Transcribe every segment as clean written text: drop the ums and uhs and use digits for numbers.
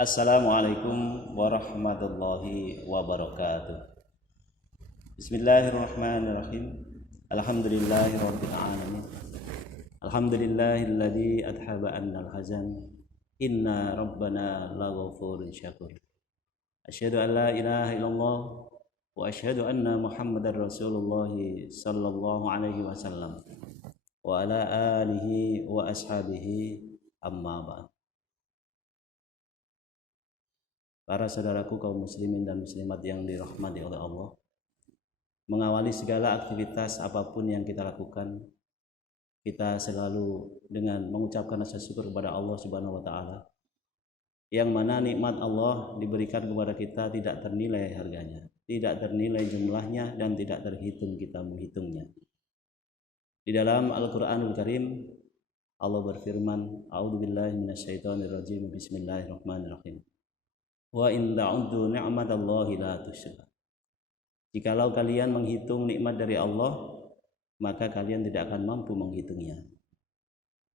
Assalamualaikum warahmatullahi wabarakatuh. Bismillahirrahmanirrahim. Alhamdulillahirabbil alamin. Alhamdulillahilladzi adhaba 'annal hazan. Inna rabbana laghafurun syakur. Asyhadu an la ilaha illallah wa asyhadu anna Muhammadar Rasulullah sallallahu alaihi wasallam wa ala alihi wa ashabihi amma ba'd. Para saudaraku kaum muslimin dan muslimat yang dirahmati oleh Allah, mengawali segala aktivitas apapun yang kita lakukan, kita selalu dengan mengucapkan rasa syukur kepada Allah Subhanahu wa taala, yang mana nikmat Allah diberikan kepada kita tidak ternilai harganya, tidak ternilai jumlahnya, dan tidak terhitung kita menghitungnya. Di dalam Al-Qur'anul Karim Allah berfirman, A'udzubillahi minasyaitonirrajim, bismillahirrahmanirrahim. Wa in ta'uddu ni'matallahi la tuhsuha. Jikalau kalian menghitung nikmat dari Allah, maka kalian tidak akan mampu menghitungnya.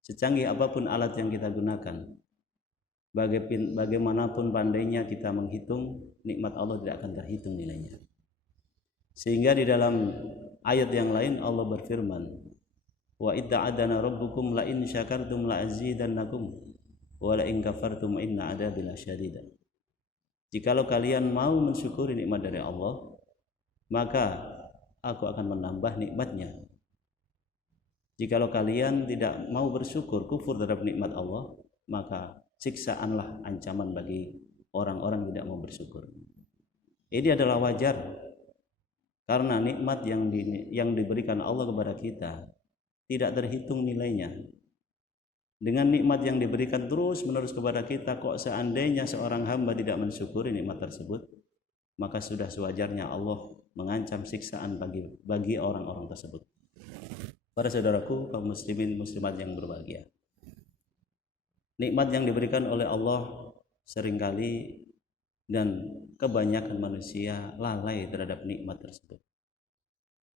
Secanggih apapun alat yang kita gunakan, bagaimanapun pandainya kita menghitung, nikmat Allah tidak akan terhitung nilainya. Sehingga di dalam ayat yang lain Allah berfirman, wa itta'adana rabbukum la in syakartum la azidannakum wa la in kafartum inna adzabi lasyadid. Jikalau kalian mau mensyukuri nikmat dari Allah, maka aku akan menambah nikmatnya. Jikalau kalian tidak mau bersyukur, kufur terhadap nikmat Allah, maka siksaanlah ancaman bagi orang-orang yang tidak mau bersyukur. Ini adalah wajar, karena nikmat yang diberikan Allah kepada kita tidak terhitung nilainya. Dengan nikmat yang diberikan terus menerus kepada kita, kok seandainya seorang hamba tidak mensyukuri nikmat tersebut, maka sudah sewajarnya Allah mengancam siksaan bagi orang-orang tersebut. Para saudaraku kaum muslimin muslimat yang berbahagia, nikmat yang diberikan oleh Allah seringkali dan kebanyakan manusia lalai terhadap nikmat tersebut.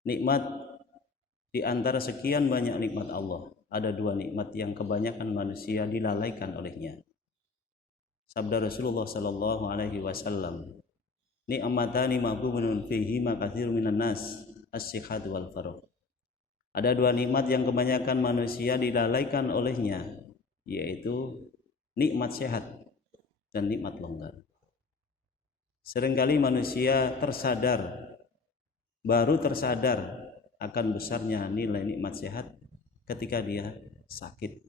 Nikmat di antara sekian banyak nikmat Allah, ada dua nikmat yang kebanyakan manusia dilalaikan olehnya. Sabda Rasulullah sallallahu alaihi wasallam, ni'matani maghbunun fihi ma katsirun minan nas, as-sihhat wal faragh. Ada dua nikmat yang kebanyakan manusia dilalaikan olehnya, yaitu nikmat sehat dan nikmat longgar. Seringkali manusia baru tersadar akan besarnya nilai nikmat sehat ketika dia sakit,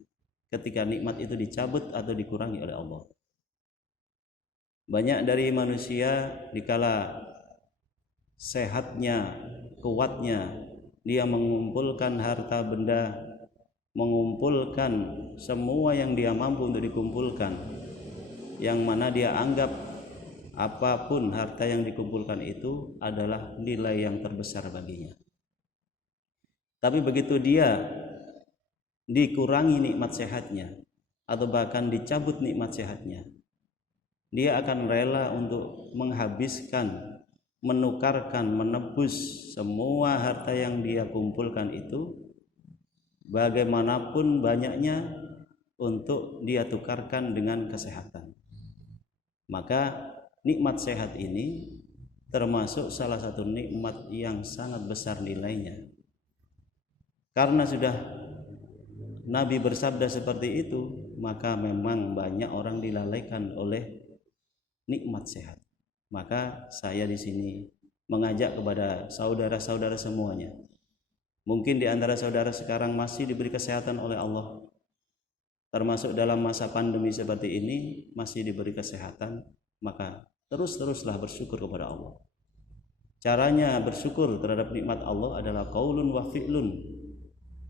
ketika nikmat itu dicabut atau dikurangi oleh Allah. Banyak dari manusia dikala sehatnya, kuatnya, dia mengumpulkan harta benda, mengumpulkan semua yang dia mampu untuk dikumpulkan, yang mana dia anggap apapun harta yang dikumpulkan itu adalah nilai yang terbesar baginya. Tapi begitu dia dikurangi nikmat sehatnya atau bahkan dicabut nikmat sehatnya, dia akan rela untuk menghabiskan, menukarkan, menebus semua harta yang dia kumpulkan itu, bagaimanapun banyaknya, untuk dia tukarkan dengan kesehatan. Maka nikmat sehat ini termasuk salah satu nikmat yang sangat besar nilainya, karena sudah Nabi bersabda seperti itu, maka memang banyak orang dilalaikan oleh nikmat sehat. Maka saya di sini mengajak kepada saudara-saudara semuanya. Mungkin di antara saudara sekarang masih diberi kesehatan oleh Allah, termasuk dalam masa pandemi seperti ini masih diberi kesehatan, maka terus-teruslah bersyukur kepada Allah. Caranya bersyukur terhadap nikmat Allah adalah qaulun wa fi'lun,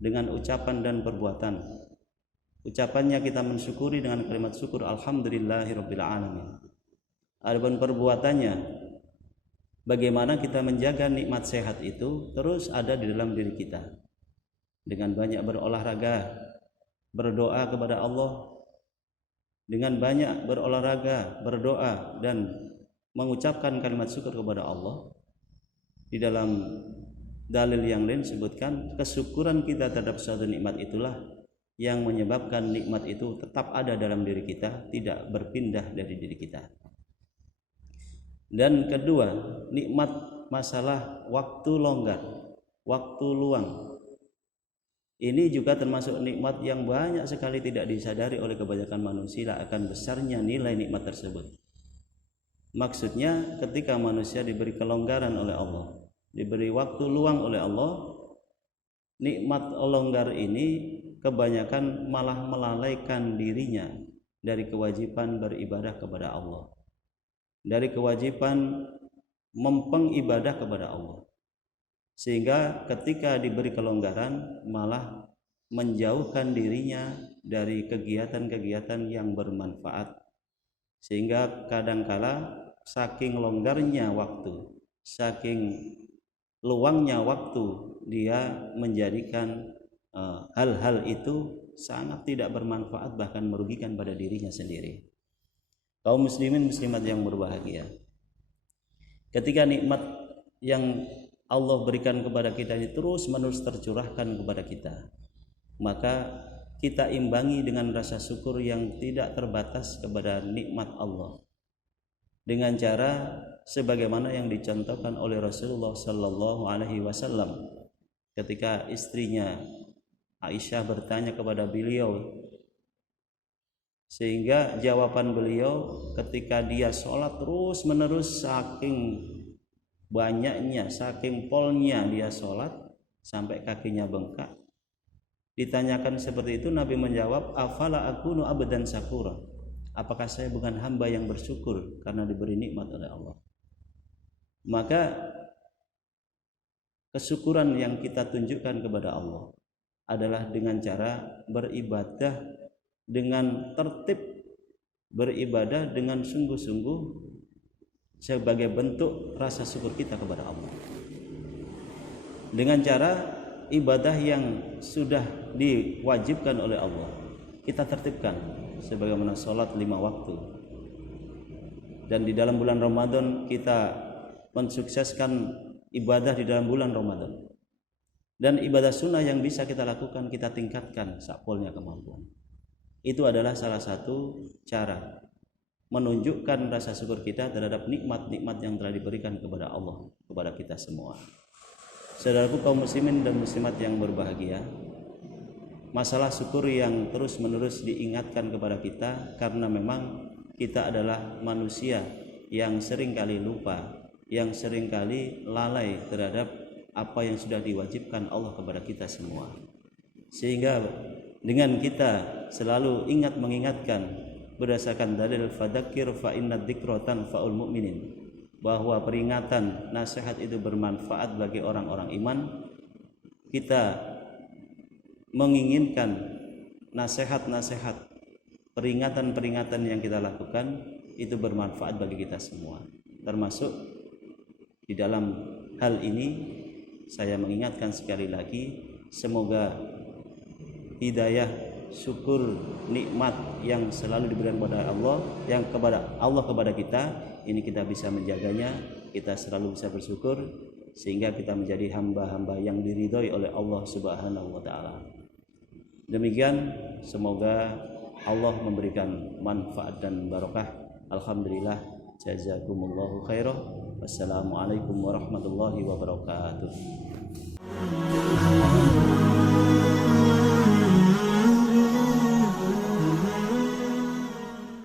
dengan ucapan dan perbuatan. Ucapannya kita mensyukuri dengan kalimat syukur alhamdulillahirabbil alamin. Adapun perbuatannya, bagaimana kita menjaga nikmat sehat itu terus ada di dalam diri kita dengan banyak berolahraga, berdoa kepada Allah, dengan banyak berolahraga, berdoa dan mengucapkan kalimat syukur kepada Allah. Di dalam dalil yang lain sebutkan kesyukuran kita terhadap suatu nikmat itulah yang menyebabkan nikmat itu tetap ada dalam diri kita, tidak berpindah dari diri kita. Dan kedua, nikmat masalah waktu longgar, waktu luang. Ini juga termasuk nikmat yang banyak sekali tidak disadari oleh kebanyakan manusia akan besarnya nilai nikmat tersebut. Maksudnya ketika manusia diberi kelonggaran oleh Allah, diberi waktu luang oleh Allah, nikmat longgar ini kebanyakan malah melalaikan dirinya dari kewajiban beribadah kepada Allah, dari kewajiban mempengibadah kepada Allah, sehingga ketika diberi kelonggaran malah menjauhkan dirinya dari kegiatan-kegiatan yang bermanfaat, sehingga kadangkala saking longgarnya waktu, saking luangnya waktu, dia menjadikan hal-hal itu sangat tidak bermanfaat, bahkan merugikan pada dirinya sendiri. Kaum muslimin muslimat yang berbahagia, ketika nikmat yang Allah berikan kepada kita ini terus menerus tercurahkan kepada kita, maka kita imbangi dengan rasa syukur yang tidak terbatas kepada nikmat Allah dengan cara sebagaimana yang dicontohkan oleh Rasulullah sallallahu alaihi wasallam ketika istrinya Aisyah bertanya kepada beliau, sehingga jawaban beliau ketika dia sholat terus menerus, saking banyaknya, saking polnya dia sholat sampai kakinya bengkak. Ditanyakan seperti itu, Nabi menjawab, afala akunu abdan syakura, apakah saya bukan hamba yang bersyukur karena diberi nikmat oleh Allah. Maka kesyukuran yang kita tunjukkan kepada Allah adalah dengan cara beribadah dengan tertib, beribadah dengan sungguh-sungguh sebagai bentuk rasa syukur kita kepada Allah, dengan cara ibadah yang sudah diwajibkan oleh Allah kita tertibkan, sebagaimana sholat 5 waktu. Dan di dalam bulan Ramadan kita mensukseskan ibadah di dalam bulan Ramadan, dan ibadah sunnah yang bisa kita lakukan kita tingkatkan sakpolnya kemampuan. Itu adalah salah satu cara menunjukkan rasa syukur kita terhadap nikmat-nikmat yang telah diberikan kepada Allah kepada kita semua. Saudaraku kaum muslimin dan muslimat yang berbahagia, masalah syukur yang terus-menerus diingatkan kepada kita karena memang kita adalah manusia yang seringkali lupa, yang seringkali lalai terhadap apa yang sudah diwajibkan Allah kepada kita semua. Sehingga dengan kita selalu ingat mengingatkan berdasarkan dalil fadzakir fa inna dzikra tanfa'ul mu'minin, bahwa peringatan, nasihat itu bermanfaat bagi orang-orang iman, kita menginginkan nasihat-nasihat, peringatan-peringatan yang kita lakukan itu bermanfaat bagi kita semua. Termasuk di dalam hal ini saya mengingatkan sekali lagi, semoga hidayah, syukur, nikmat yang selalu diberikan kepada Allah, yang kepada Allah kepada kita, ini kita bisa menjaganya, kita selalu bisa bersyukur sehingga kita menjadi hamba-hamba yang diridhoi oleh Allah Subhanahu wa taala. Demikian, semoga Allah memberikan manfaat dan barokah. Alhamdulillah, jazakumullahu khairan. Wassalamualaikum warahmatullahi wabarakatuh.